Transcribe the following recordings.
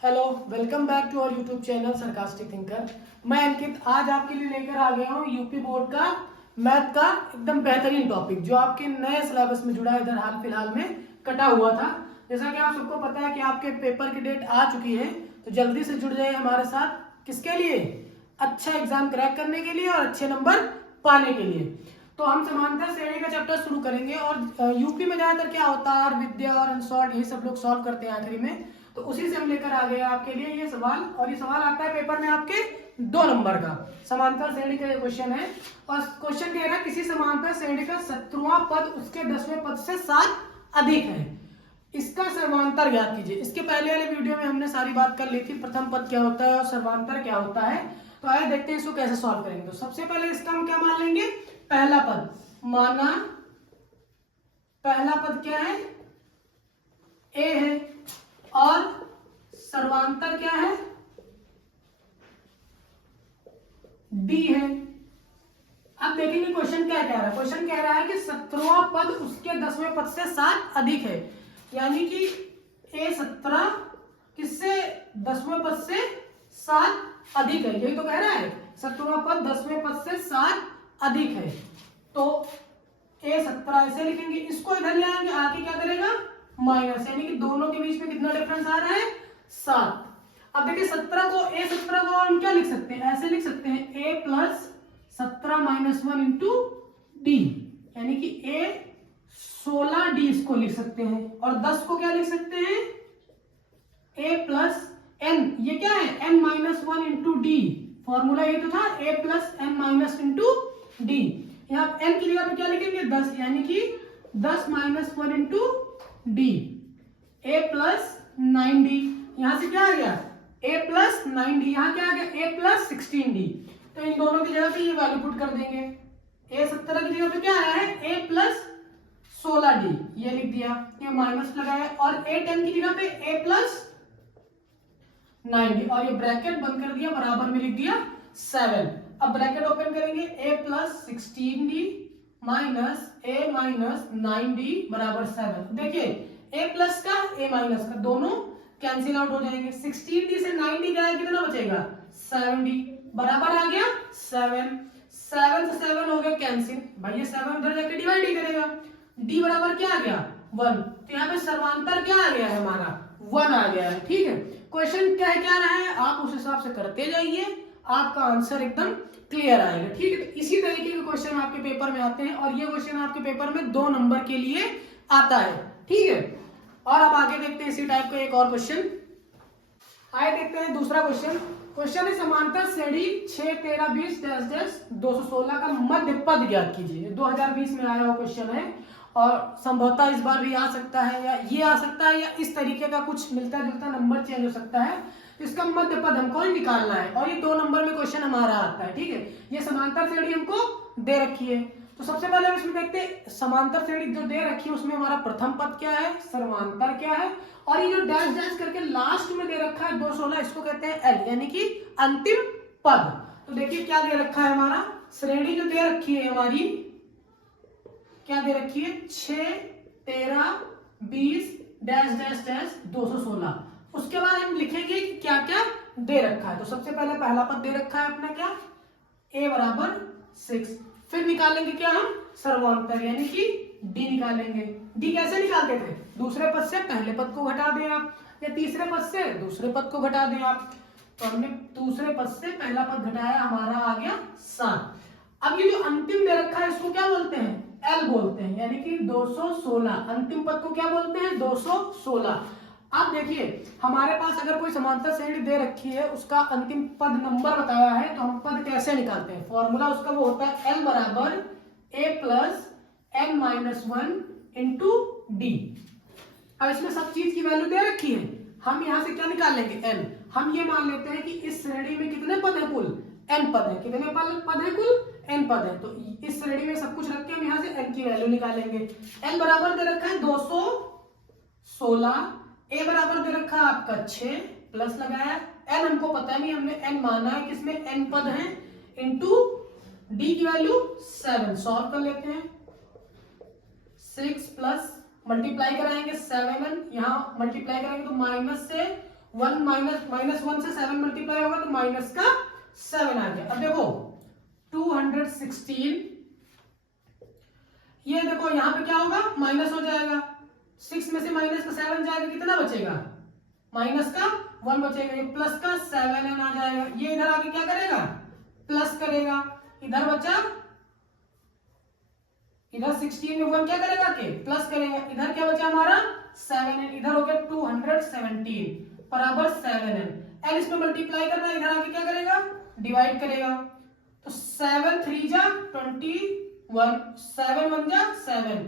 Hello, welcome back to our YouTube channel sarcastic thinker. मैं अंकित आज आपके लिए लेकर आ गया हूँ यूपी बोर्ड का मैथ का एकदम बेहतरीन टॉपिक जो आपके नए सिलेबस में जुड़ा है, इधर हाल फिलहाल में कटा हुआ था। जैसा कि आप सबको पता है कि आपके पेपर की डेट आ चुकी है, तो जल्दी से जुड़ जाइए हमारे साथ। किसके लिए? अच्छा एग्जाम क्रैक करने के लिए और अच्छे नंबर पाने के लिए। तो हम समांतर श्रेणी का चैप्टर शुरू करेंगे और यूपी में ज्यादातर क्या होता है, विद्या और अनसॉल्व यही सब लोग सॉल्व करते हैं आखिरी में। तो उसी से हम लेकर आ गए आपके लिए ये सवाल, और ये सवाल आता है पेपर में आपके 2 नंबर का। समांतर श्रेणी का ये क्वेश्चन है और क्वेश्चन कह रहा है किसी समांतर श्रेणी का 17वां पद उसके 10वें पद से 7 अधिक है, इसका सर्वांतर ज्ञात कीजिए। इसके पहले वाले वीडियो में हमने सारी बात कर ली थी, प्रथम पद क्या होता है और सर्वांतर क्या होता है। तो आइए देखते हैं इसको कैसे सॉल्व करेंगे। तो सबसे पहले इसका हम क्या मान लेंगे, पहला पद माना, पहला पद क्या है, ए है, और सर्वांतर क्या है, डी है। अब देखेंगे क्वेश्चन क्या कह रहा है। क्वेश्चन कह रहा है कि 17वां पद उसके 10वें पद से 7 अधिक है, यानी कि ए 17 किससे 10वें पद से 7 अधिक है, यही तो कह रहा है। 17वां पद 10वें पद से 7 अधिक है, तो ए 17 ऐसे लिखेंगे, इसको इधर ले आएंगे, आके क्या करेगा माइनस, यानी कि दोनों के बीच में कितना डिफरेंस आ रहा है 7। अब देखिए 17 को हम क्या लिख सकते हैं, ऐसे लिख सकते हैं a plus 17 minus 1 into D, यानी कि a 16d इसको लिख सकते हैं। और 10 को क्या लिख सकते हैं, a प्लस n, ये क्या है n minus 1 into D, formula ये तो था a plus n minus into D. यहाँ n की जगह पे क्या लिखेंगे 10, यानी कि 10 minus 1 into D, a plus 9d, यहां से क्या आ गया a प्लस 9d, यहाँ क्या आ गया a प्लस 16d। तो इन दोनों की जगह पे ये वैल्यू पुट कर देंगे। a 17 की जगह पे क्या आया है a प्लस 16d, ये लिख दिया, ये माइनस लगाया, और a 10 की जगह पे a प्लस 9d, और ये ब्रैकेट बंद कर दिया, बराबर में लिख दिया 7। अब ब्रैकेट ओपन करेंगे, a plus 16d minus a minus 9d बराबर 7। देखिए a प्लस का a माइनस का दोनों कैंसिल आउट हो जाएंगे, 16d से 9d जाएगा, कितना बचेगा 7d, बराबर आ गया 7। 7 से 7 हो गया कैंसिल, भाई ये 7 उधर जाके डिवाइड ही करेगा, d बराबर क्या आ गया 1। तो यहाँ पे सर्वांतर क्या आ गया है हमारा 1 आ गया है। ठीक है, क्वेश्चन क्या रहा है आप उस हिसाब से करते जाइए, आपका आंसर एकदम क्लियर आएगा। ठीक है, तो इसी तरीके के क्वेश्चन आपके पेपर में आते हैं, और ये क्वेश्चन आपके पेपर में 2 नंबर के लिए आता है। ठीक है, और अब आगे देखते हैं इसी टाइप का एक और क्वेश्चन। आए देखते हैं दूसरा क्वेश्चन। क्वेश्चन है समांतर श्रेणी 6 13 20 216 का मध्य पद ज्ञात कीजिए। 2020 में आया हुआ क्वेश्चन है, और संभवतः इस बार भी आ सकता है, या ये आ सकता है, या इस तरीके का कुछ मिलता जुलता नंबर चेंज हो सकता है। इसका मध्य पद हमको निकालना है, और ये 2 नंबर में क्वेश्चन हमारा आता है। ठीक है, ये समांतर श्रेणी हमको दे रखी है। तो सबसे पहले हम इसमें देखते हैं समांतर श्रेणी जो दे रखी है उसमें हमारा प्रथम पद क्या है, सर्वांतर क्या है, और ये जो डैश डैश करके लास्ट में दे रखा है 216, इसको कहते हैं एल, यानी कि अंतिम पद। तो देखिए क्या दे रखा है हमारा, श्रेणी जो दे रखी है हमारी, क्या दे रखी है 6 13 20 डैश डैश डैश 216। उसके बाद हम लिखेंगे कि क्या क्या दे रखा है। तो सबसे पहले पहला पद दे रखा है अपना क्या, a बराबर 6। फिर निकालेंगे क्या हम सर्वांतर, यानी कि d निकालेंगे। d कैसे निकालते थे, दूसरे पद से पहले पद को घटा दें आप, या तीसरे पद से दूसरे पद को घटा दें आप। तो हमने दूसरे पद से पहला पद घटाया, हमारा आ गया 7। अब ये जो अंतिम दे रखा है इसको क्या बोलते हैं, L बोलते हैं, यानी कि 216। अंतिम पद को क्या बोलते हैं 216। अब देखिए हमारे पास अगर कोई समांतर श्रेणी दे रखी है, उसका अंतिम पद नंबर बताया है, तो हम पद कैसे निकालते हैं, फॉर्मूला उसका वो होता है L बराबर a plus n minus 1 into D. अब इसमें सब चीज की वैल्यू दे रखी है, हम यहाँ से क्या निकाल लेंगे n। हम ये मान लेते हैं कि इस श्रेणी में कितने पद है, कुल n पद है। कितने पद है, कुल n पद है। तो इस श्रेणी में सब कुछ रख के हम यहाँ से n की वैल्यू निकालेंगे। n बराबर दे रखा है 216, a बराबर दे रखा है आपका 6, प्लस लगाया, n हमको पता नहीं, हमने n माना है किसमें n पद है, इंटू d की वैल्यू 7। सॉल्व कर लेते हैं, 6 प्लस मल्टीप्लाई कराएंगे 7, यहाँ मल्टीप्लाई करेंगे तो माइनस से 1 माइनस 1 से 7 मल्टीप्लाई होगा तो माइनस का 7 आ गया। अब देखो 216, ये देखो यहाँ पे क्या होगा, माइनस हो जाएगा, 6 में से माइनस का 7 जाएगा, कितना बचेगा, माइनस का 1 बचेगा, ये प्लस का 7n आ जाएगा, ये इधर आके क्या करेगा, प्लस करेगा, इधर बचा, इधर 16 में 1 क्या करेगा के प्लस करेगा, इधर क्या बचा हमारा 7n, इधर हो गया 217 बराबर 7n, n इसमें मल्टीप्लाई करना, इधर आके क्या करेगा, डिवाइड करेगा, तो 7 3 जा 21, 7 1 जा 7,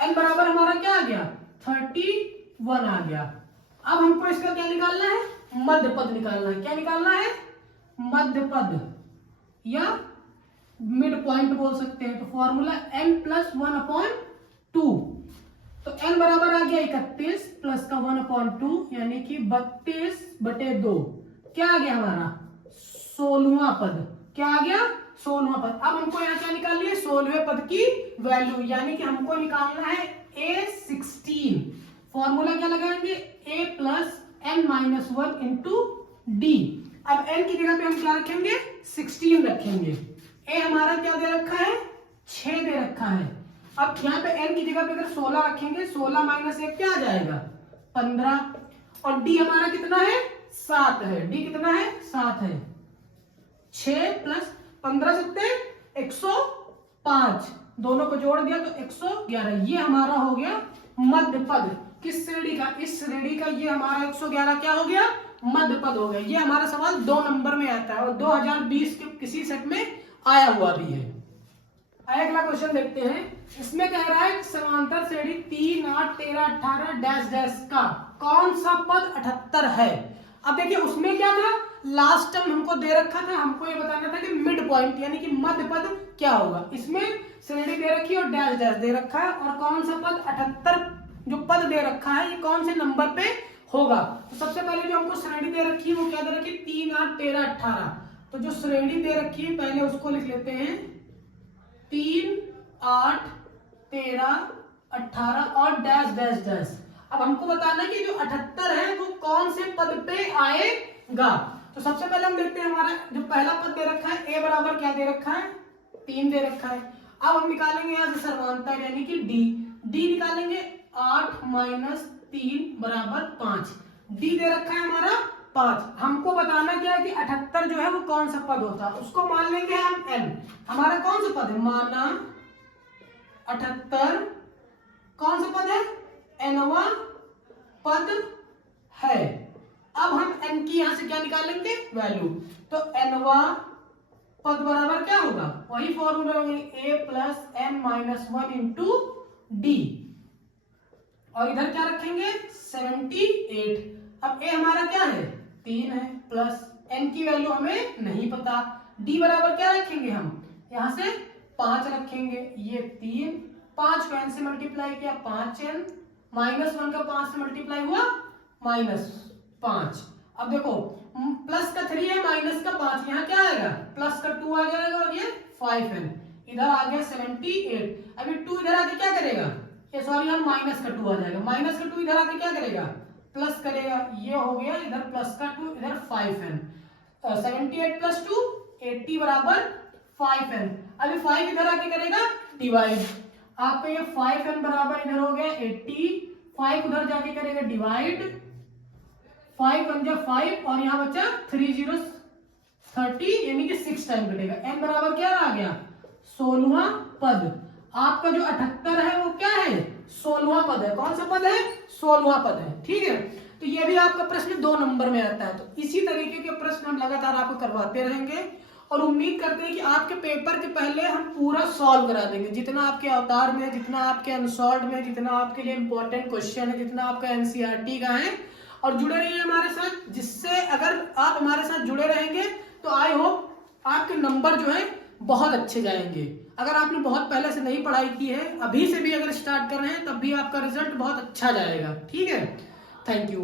n बराबर हमारा क्या आ गया 31 आ गया। अब हमको इसका क्या निकालना है, मध्य पद निकालना है। क्या निकालना है, मध्य पद या मिड पॉइंट बोल सकते हैं। तो फॉर्मूला n प्लस 1/2, तो n बराबर आ गया 31 प्लस का 1/2 यानी कि 32/2, क्या आ गया हमारा 16वां पद, क्या आ गया 16वां पद। अब हमको यहाँ क्या निकालनी है, 16वें पद की वैल्यू, यानी कि हमको निकालना है a16। फॉर्मूला क्या लगाएंगे, a plus n minus 1 into D. अब n की जगह पे हम क्या रखेंगे 16 रखेंगे, a हमारा क्या दे रखा है 6 दे रखा है। अब यहाँ पे n की जगह पे अगर 16 रखेंगे, 16 माइनस 1 क्या आ जाएगा 15, और d हमारा कितना है 7 है, d कितना है 7 है, 6 प्लस 15 सत्ते 105, दोनों को जोड़ दिया तो 111, ये हमारा हो गया मध्य पद। किस श्रेणी का, इस श्रेणी का, ये हमारा 111 क्या हो गया मध्य पद हो गया। ये हमारा सवाल 2 नंबर में आता है और 2020 के किसी सेट में आया हुआ भी है। अगला क्वेश्चन देखते हैं, इसमें कह रहा है समांतर श्रेणी 3 8 13 18 डैश डैश का कौन सा पद 78 है। अब देखिए उसमें क्या था, लास्ट टर्म हमको दे रखा था, हमको ये बताना था कि मिड पॉइंट यानी कि मध्य पद क्या होगा। इसमें श्रेणी दे रखी है और डैश डैश दे रखा है, और कौन सा पद 78 जो पद दे रखा है ये कौन से नंबर पे होगा। तो सबसे पहले जो हमको श्रेणी दे रखी है वो क्या दे रखी है 3 8 13 18, तो जो श्रेणी दे रखी है पहले उसको लिख लेते हैं 3 8 13 18 और डैश डैश डैश। अब हमको बताना है कि जो 78 है वो कौन से पद पे आएगा। तो सबसे पहले हम देखते हैं हमारा जो पहला पद दे रखा है a बराबर क्या दे रखा है 3 दे रखा है। अब हम निकालेंगे यहाँ से सर्वांतर यानी कि d निकालेंगे, 8 माइनस 3 बराबर 5, d दे रखा है हमारा 5। हमको बताना क्या है कि 78 जो है वो कौन सा पद होता है, उसको मान लेंगे हम n। हमारा कौन सा पद है, माना 78 कौन सा पद है, nवां पद है। अब हम n की यहां से क्या निकालेंगे वैल्यू, तो nवां पद बराबर क्या होगा, वही formula a plus n minus 1 into D, और इधर क्या रखेंगे 78। अब a हमारा क्या है 3 है, प्लस n की वैल्यू हमें नहीं पता, d बराबर क्या रखेंगे हम यहां से 5 रखेंगे, ये 3, 5 को n से मल्टीप्लाई किया 5n, माइनस 1 का 5 से मल्टीप्लाई हुआ -5। अब देखो प्लस का 3 है माइनस का 5, यहाँ क्या आएगा प्लस का 2 आ जाएगा, और ये 5n, इधर आ गया 78। अभी 2 इधर आके क्या करेगा, ये सॉरी हम माइनस का 2 आ जाएगा, माइनस का 2 इधर आके क्या करेगा प्लस करेगा, ये हो गया इधर प्लस का 2 इधर 5n, 78 प्लस 2 80 बराबर 5n। अभी 5 इधर आके करेगा डिवाइड, आपका ये 5n बराबर इधर हो गया 80, 5 उधर जाके करेगा डिवाइड, 5 1 जा 5 और यहाँ बचा 3 0 30 यानी कि 6 टाइम कटेगा। n बराबर क्या आ गया 16वां पद। आपका जो 78 है वो क्या है 16वां पद है। कौन सा पद है 16वां पद है, ठीक है। तो ये भी आपका प्रश्न 2 नंबर में आता है। तो इसी तरीके के प्रश्न हम लगातार आपको करवाते रहेंगे और उम्मीद करते हैं कि आपके पेपर के पहले हम पूरा सॉल्व करा देंगे, जितना आपके अवतार में, जितना आपके अनसॉल्व में, जितना आपके लिए इंपॉर्टेंट क्वेश्चन है, जितना आपका एनसीईआरटी का है। और जुड़े रहिए हमारे साथ, जिससे अगर आप हमारे साथ जुड़े रहेंगे तो आई होप आपके नंबर जो है बहुत अच्छे जाएंगे। अगर आपने बहुत पहले से नहीं पढ़ाई की है, अभी से भी अगर स्टार्ट कर रहे हैं तब भी आपका रिजल्ट बहुत अच्छा जाएगा, ठीक है। Thank you.